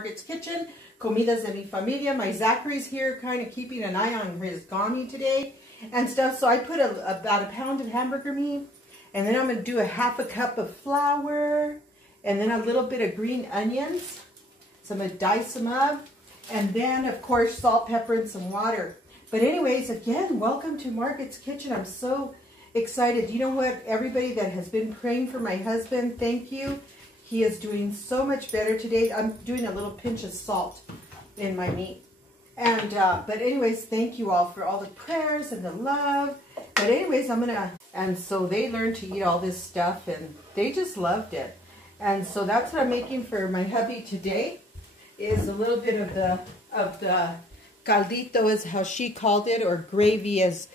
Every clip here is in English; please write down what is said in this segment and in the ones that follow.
Margaret's Kitchen, Comidas de mi Familia. My Zachary's here kind of keeping an eye on his Gami today and stuff. So I put about a pound of hamburger meat, and then I'm going to do a half a cup of flour, and then a little bit of green onions. So I'm going to dice them up, and then of course salt, pepper, and some water. But anyways, again, welcome to Margaret's Kitchen. I'm so excited. You know what? Everybody that has been praying for my husband, thank you. He is doing so much better today. I'm doing a little pinch of salt in my meat. And, but anyways, thank you all for all the prayers and the love. But anyways, and so they learned to eat all this stuff and they just loved it. And so that's what I'm making for my hubby today, is a little bit of the Caldito is how she called it, or gravy as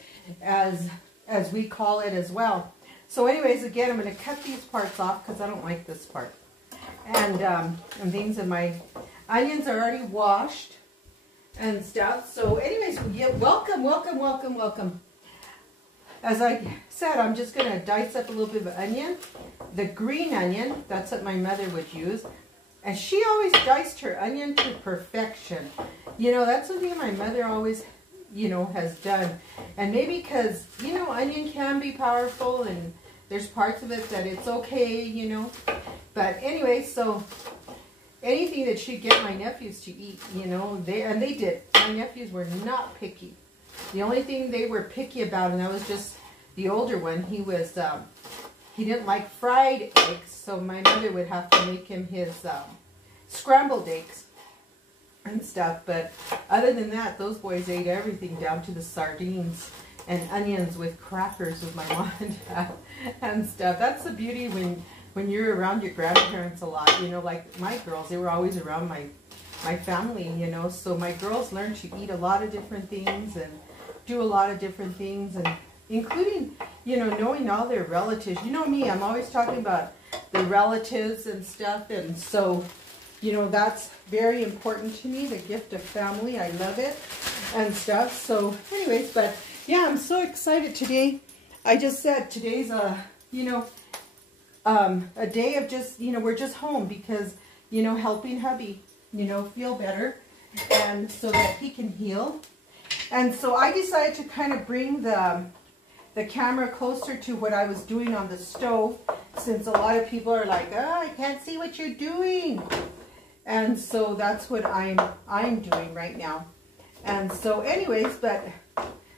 we call it as well. So anyways, again, I'm going to cut these parts off because I don't like this part. And things, and my onions are already washed and stuff. So anyways, welcome. As I said, I'm just going to dice up a little bit of onion. The green onion, that's what my mother would use. And she always diced her onion to perfection. You know, that's something my mother always, you know, has done. And maybe because, you know, onion can be powerful and there's parts of it that it's okay, you know. But anyway, so anything that she'd get my nephews to eat, you know, they did. My nephews were not picky. The only thing they were picky about, and that was just the older one, he didn't like fried eggs, so my mother would have to make him his scrambled eggs and stuff. But other than that, those boys ate everything down to the sardines and onions with crackers with my mom and dad and stuff. That's the beauty when you're around your grandparents a lot, you know, like my girls, they were always around my family, you know, so my girls learned to eat a lot of different things and do a lot of different things, and including, you know, knowing all their relatives. You know me, I'm always talking about the relatives and stuff, and so, you know, that's very important to me, the gift of family. I love it and stuff. So anyways, but yeah, I'm so excited today. I just said today's you know, a day of just, you know, we're just home because, you know, helping hubby, you know, feel better and so that he can heal. And so I decided to kind of bring the camera closer to what I was doing on the stove, since a lot of people are like, oh, I can't see what you're doing. And so that's what I'm doing right now. And so anyways,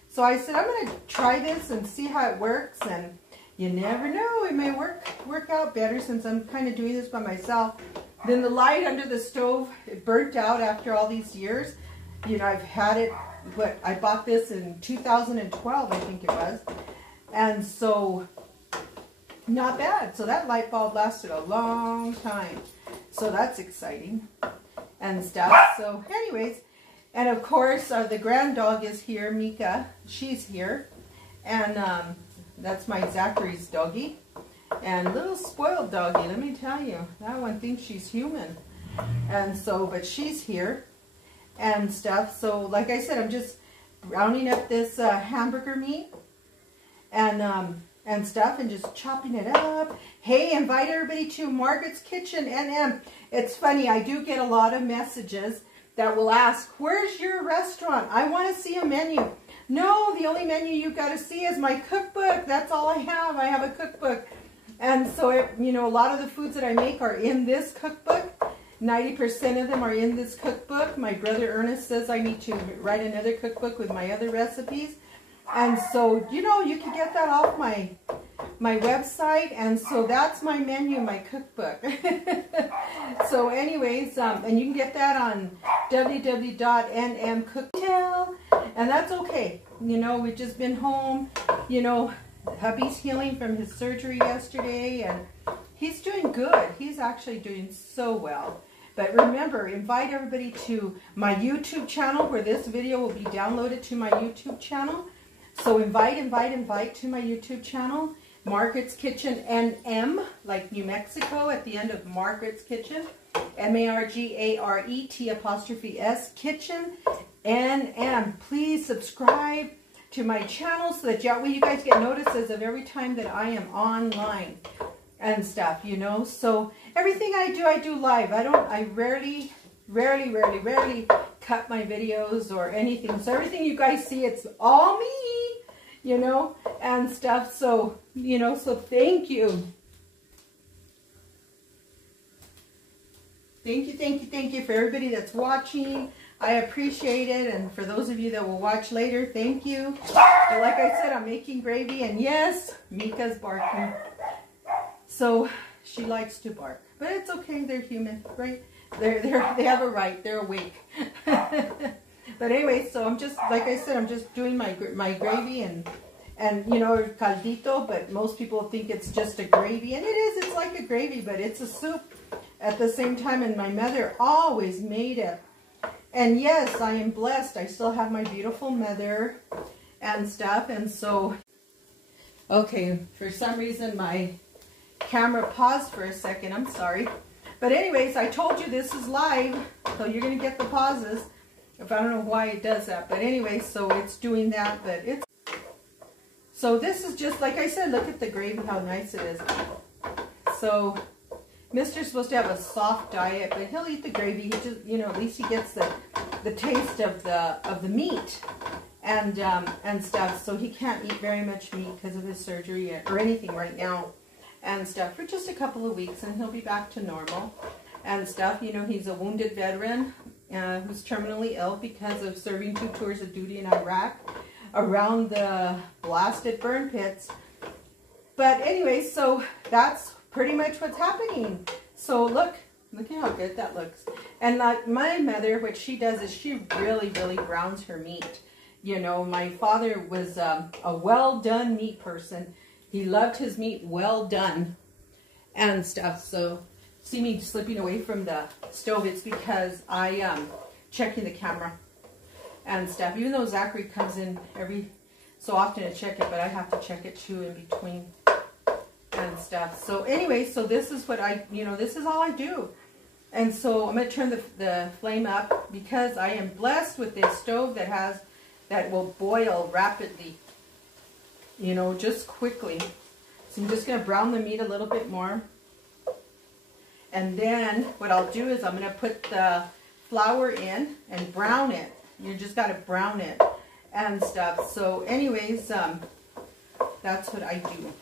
so I said, I'm going to try this and see how it works, and you never know, it may work out better since I'm kind of doing this by myself. Then the light under the stove, it burnt out after all these years. You know, I've had it, I bought this in 2012, I think it was. And so, not bad. So that light bulb lasted a long time. So that's exciting and stuff. So anyways, and of course, the grand dog is here, Mika. She's here. And that's my Zachary's doggy. And little spoiled doggy, let me tell you. That one thinks she's human. And so, but she's here and stuff. So like I said, I'm just browning up this hamburger meat and stuff, and just chopping it up. Hey, invite everybody to Margaret's Kitchen NM. It's funny, I do get a lot of messages that will ask, where's your restaurant? I want to see a menu. No, the only menu you've got to see is my cookbook. That's all I have. I have a cookbook. And so, you know, a lot of the foods that I make are in this cookbook. 90% of them are in this cookbook. My brother Ernest says I need to write another cookbook with my other recipes. And so, you know, you can get that off my website. And so that's my menu, my cookbook. So anyways, and you can get that on www.nmcooktail. And that's okay. You know, we've just been home. You know, hubby's healing from his surgery yesterday, and he's doing good. He's actually doing so well. But remember, invite everybody to my YouTube channel, where this video will be downloaded to my YouTube channel. So invite to my YouTube channel, Margaret's Kitchen NM, like New Mexico at the end of Margaret's Kitchen, MARGARET''S Kitchen NM. Please subscribe to my channel so that you guys get notices of every time that I am online and stuff, you know. So everything I do live. I rarely rarely cut my videos or anything. So everything you guys see, it's all me, you know, and stuff. So, you know, so thank you. Thank you for everybody that's watching. I appreciate it. And for those of you that will watch later, thank you. But like I said, I'm making gravy. And yes, Mika's barking. So she likes to bark. But it's okay. They're human, right? They have a right. They're awake. But anyway, so I'm just, like I said, I'm just doing my gravy and you know, caldito. But most people think it's just a gravy. And it is. It's like a gravy, but it's a soup at the same time. And my mother always made it. And yes, I am blessed. I still have my beautiful mother and stuff. And so, okay, for some reason my camera paused for a second. I'm sorry. But anyways, I told you this is live, so you're going to get the pauses. If I don't know why it does that. But anyway, so it's doing that. But it's, so this is just, like I said, look at the gravy, how nice it is. So Mister's supposed to have a soft diet, but he'll eat the gravy. He just, you know, at least he gets the taste of the meat and stuff. So he can't eat very much meat because of his surgery or anything right now and stuff for just a couple of weeks, and he'll be back to normal and stuff. You know, he's a wounded veteran who's terminally ill because of serving 2 tours of duty in Iraq around the blasted burn pits. But anyway, so that's pretty much what's happening. So look at how good that looks. And like my mother, what she does is she really browns her meat. You know, my father was a well done meat person. He loved his meat well done and stuff. So see me slipping away from the stove, it's because I am checking the camera and stuff. Even though Zachary comes in every so often to check it, but I have to check it too in between and stuff. So anyway, so this is what I, you know, this is all I do. And so I'm going to turn the flame up because I am blessed with this stove that will boil rapidly, you know, just quickly. So I'm just going to brown the meat a little bit more. And then what I'll do is I'm going to put the flour in and brown it. You just got to brown it and stuff. So anyways, that's what I do.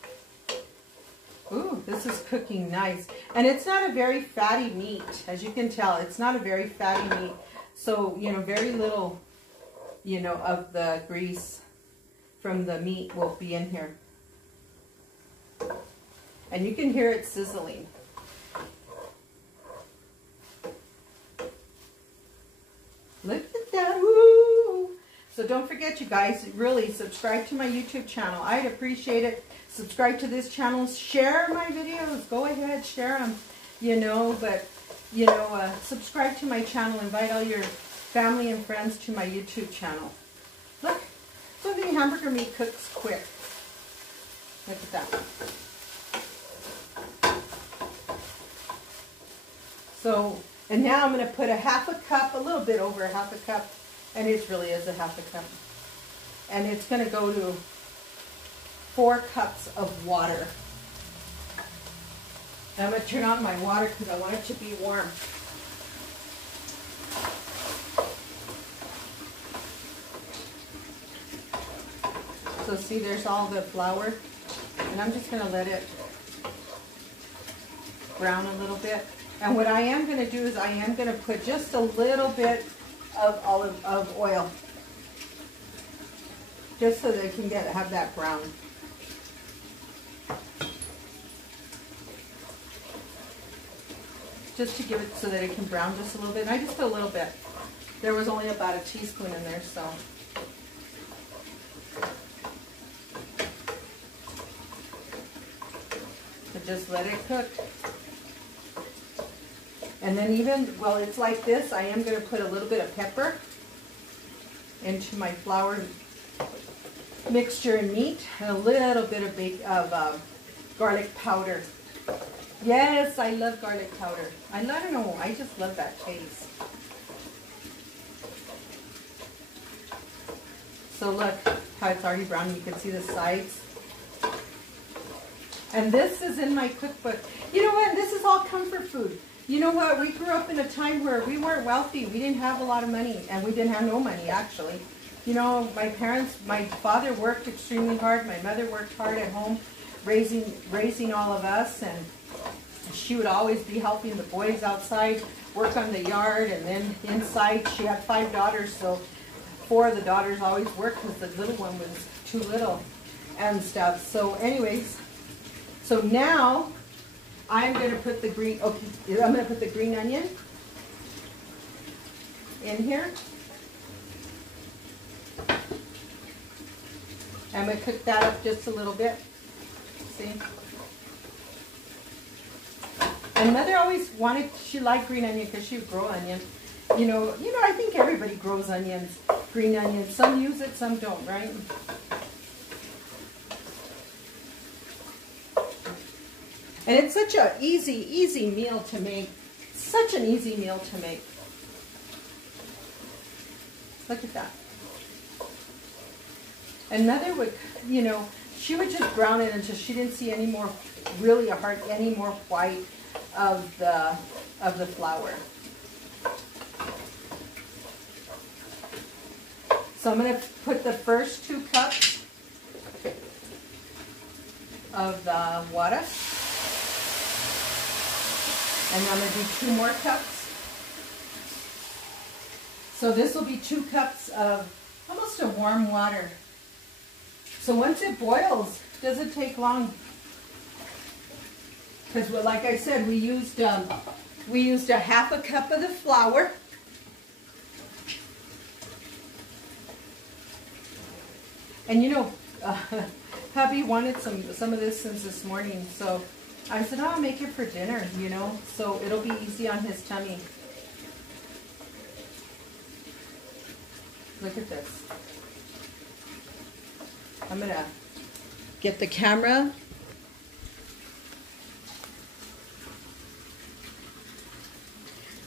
Ooh, this is cooking nice. And it's not a very fatty meat. As you can tell, it's not a very fatty meat. So, you know, very little, you know, of the grease from the meat will be in here. And you can hear it sizzling. Look at that. Woo! So don't forget, you guys, really subscribe to my YouTube channel. I'd appreciate it. Subscribe to this channel. Share my videos. Go ahead, share them. You know, but, you know, subscribe to my channel. Invite all your family and friends to my YouTube channel. Look, so the hamburger meat cooks quick. Look at that. So, and now I'm going to put a half a cup, a little bit over a half a cup, and it really is a half a cup. And it's going to go to 4 cups of water. And I'm going to turn on my water because I want it to be warm. So see, there's all the flour. And I'm just going to let it brown a little bit. And what I am going to do is I am going to put just a little bit of oil. Just so they can have that brown. Just to give it so that it can brown just a little bit. And I just put a little bit. There was only about a teaspoon in there, so. So just let it cook. And then even, while it's like this, I am going to put a little bit of pepper into my flour mixture and meat, and a little bit of garlic powder. Yes, I love garlic powder. I don't know, I just love that taste. So look how it's already brown. You can see the sides. And this is in my cookbook. You know what? This is all comfort food. You know what? We grew up in a time where we weren't wealthy. We didn't have a lot of money, and we didn't have no money, actually. You know, my father worked extremely hard. My mother worked hard at home, raising all of us, and she would always be helping the boys outside, work on the yard, and then inside. She had 5 daughters, so 4 of the daughters always worked because the little one was too little and stuff. So anyways, so now I'm going to put the green, okay, I'm going to put the green onion in here. I'm going to cook that up just a little bit. See? And Mother always wanted, she liked green onion because she would grow onion. You know, I think everybody grows onions, green onions. Some use it, some don't, right? And it's such an easy meal to make. Such an easy meal to make. Look at that. And Mother would, you know, she would just brown it until she didn't see any more, really any more white of the flour. So I'm going to put the first 2 cups of the water. And I'm going to do 2 more cups. So this will be 2 cups of almost a warm water. So once it boils, it doesn't take long. Because like I said, we used a 1/2 cup of the flour. And you know, hubby wanted some of this since this morning, so I said, oh, I'll make it for dinner, you know, so it'll be easy on his tummy. Look at this. I'm going to get the camera.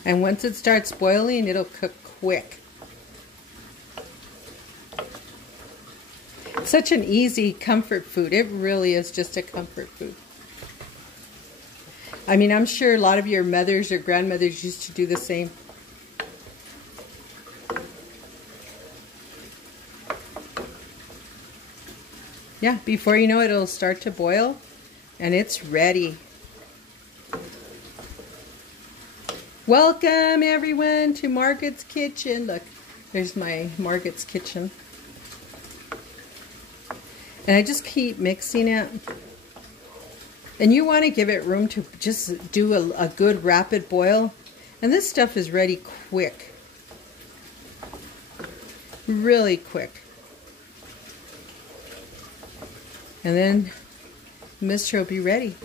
And once it starts boiling, it'll cook quick. Such an easy comfort food. It really is just a comfort food. I mean, I'm sure a lot of your mothers or grandmothers used to do the same. Yeah, before you know it, it'll start to boil, and it's ready. Welcome, everyone, to Margaret's Kitchen. Look, there's my Margaret's Kitchen. And I just keep mixing it. And you want to give it room to just do a good rapid boil. And this stuff is ready quick. Really quick. And then the mixture will be ready.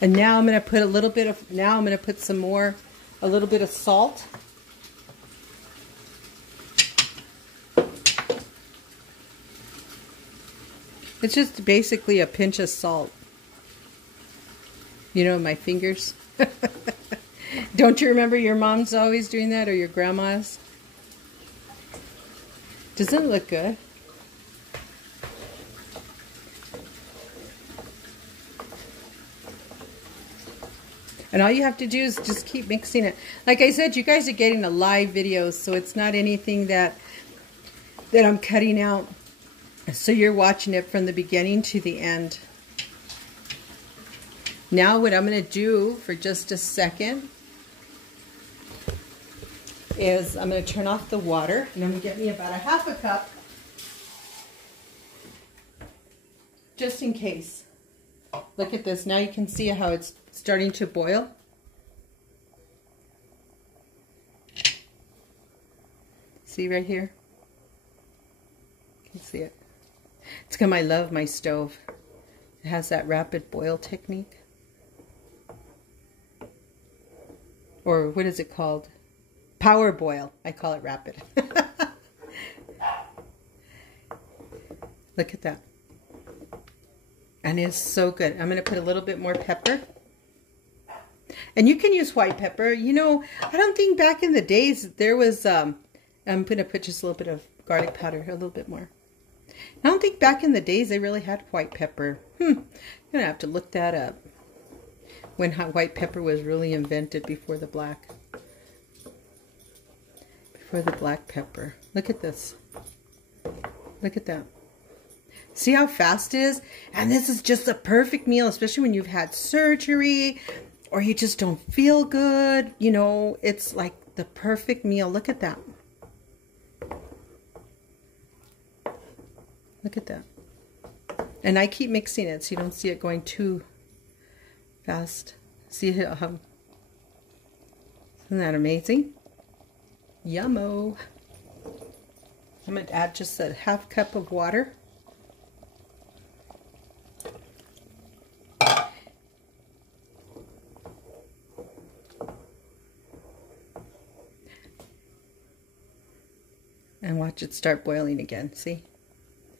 And now I'm going to put a little bit of, a little bit of salt. It's just basically a pinch of salt. You know, my fingers. Don't you remember your mom's always doing that, or your grandma's? Doesn't it look good? And all you have to do is just keep mixing it. Like I said, you guys are getting a live video, so it's not anything that I'm cutting out. So you're watching it from the beginning to the end. Now what I'm going to do for just a second is I'm going to turn off the water, and I'm going to get me about a 1/2 cup, just in case. Look at this. Now you can see how it's starting to boil. See right here? You can see it. It's because I love my stove. It has that rapid boil technique. Or what is it called? Power boil. I call it rapid. Look at that. And it's so good. I'm going to put a little bit more pepper. And you can use white pepper. You know, I don't think back in the days there was, I'm going to put just a little bit of garlic powder, a little bit more. I don't think back in the days they really had white pepper. I'm gonna have to look that up. When white pepper was really invented before the black. Before the black pepper. Look at this. Look at that. See how fast it is? And this is just a perfect meal, especially when you've had surgery or you just don't feel good. You know, it's like the perfect meal. Look at that. Look at that. And I keep mixing it so you don't see it going too fast. See it? Isn't that amazing? Yummo. I'm going to add just a half cup of water. And watch it start boiling again. See?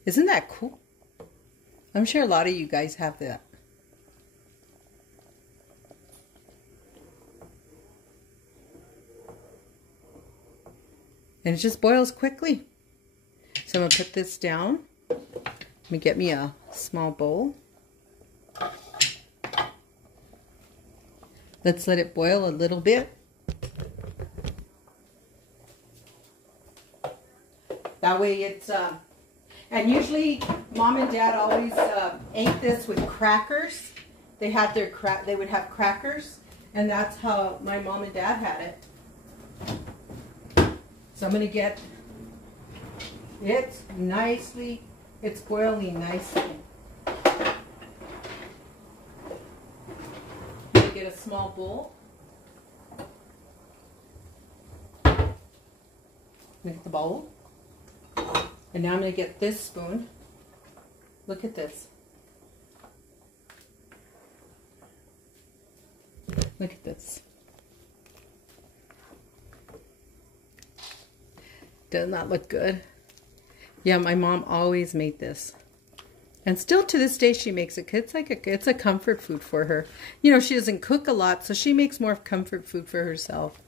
Isn't that cool? I'm sure a lot of you guys have that. And it just boils quickly. So I'm going to put this down. Let me get me a small bowl. Let's let it boil a little bit. That way it's, and usually Mom and Dad always ate this with crackers. They had their they would have crackers, and that's how my Mom and Dad had it. So I'm going to get it nicely, it's boiling nicely. I'm going to get a small bowl. Look at the bowl. And now I'm going to get this spoon. Look at this. Look at this. Does not look good. Yeah, my mom always made this. And still to this day she makes it. It's like it's a comfort food for her. You know, she doesn't cook a lot, so she makes more comfort food for herself.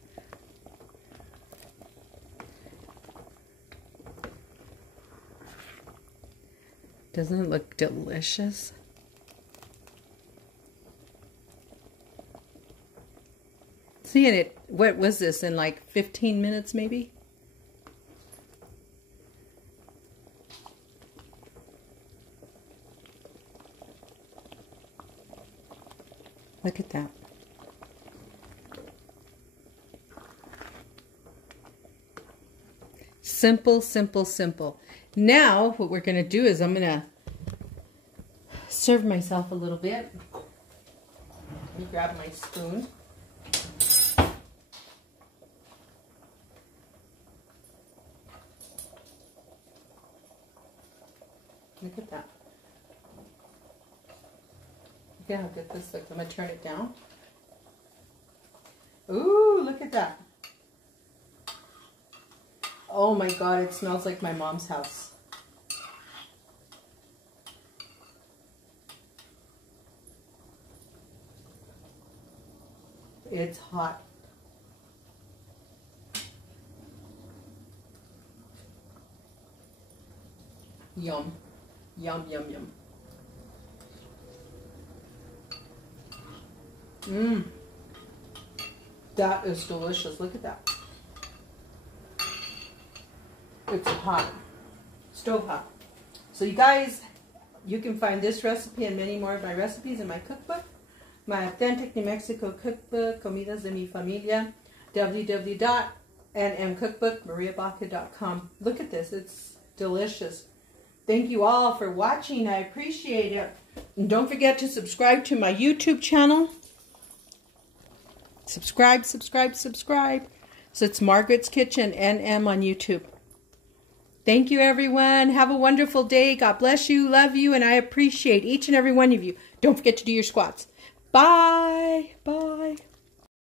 Doesn't it look delicious? See, and it, what was this, in like 15 minutes maybe? Look at that. Simple, simple, simple. Now, what we're going to do is I'm going to serve myself a little bit. Let me grab my spoon. Look at that. Look at how good this looks. I'm going to turn it down. Ooh, look at that. Oh my God, it smells like my mom's house. It's hot. Yum. Yum, yum, yum. Mmm. That is delicious. Look at that. It's hot. Stove hot. So you guys, you can find this recipe and many more of my recipes in my cookbook. My Authentic New Mexico Cookbook, Comidas de mi Familia, www.nmcookbookmariabaca.com. Look at this. It's delicious. Thank you all for watching. I appreciate it. And don't forget to subscribe to my YouTube channel. Subscribe, subscribe, subscribe. So it's Margaret's Kitchen NM on YouTube. Thank you, everyone. Have a wonderful day. God bless you, love you, and I appreciate each and every one of you. Don't forget to do your squats. Bye. Bye.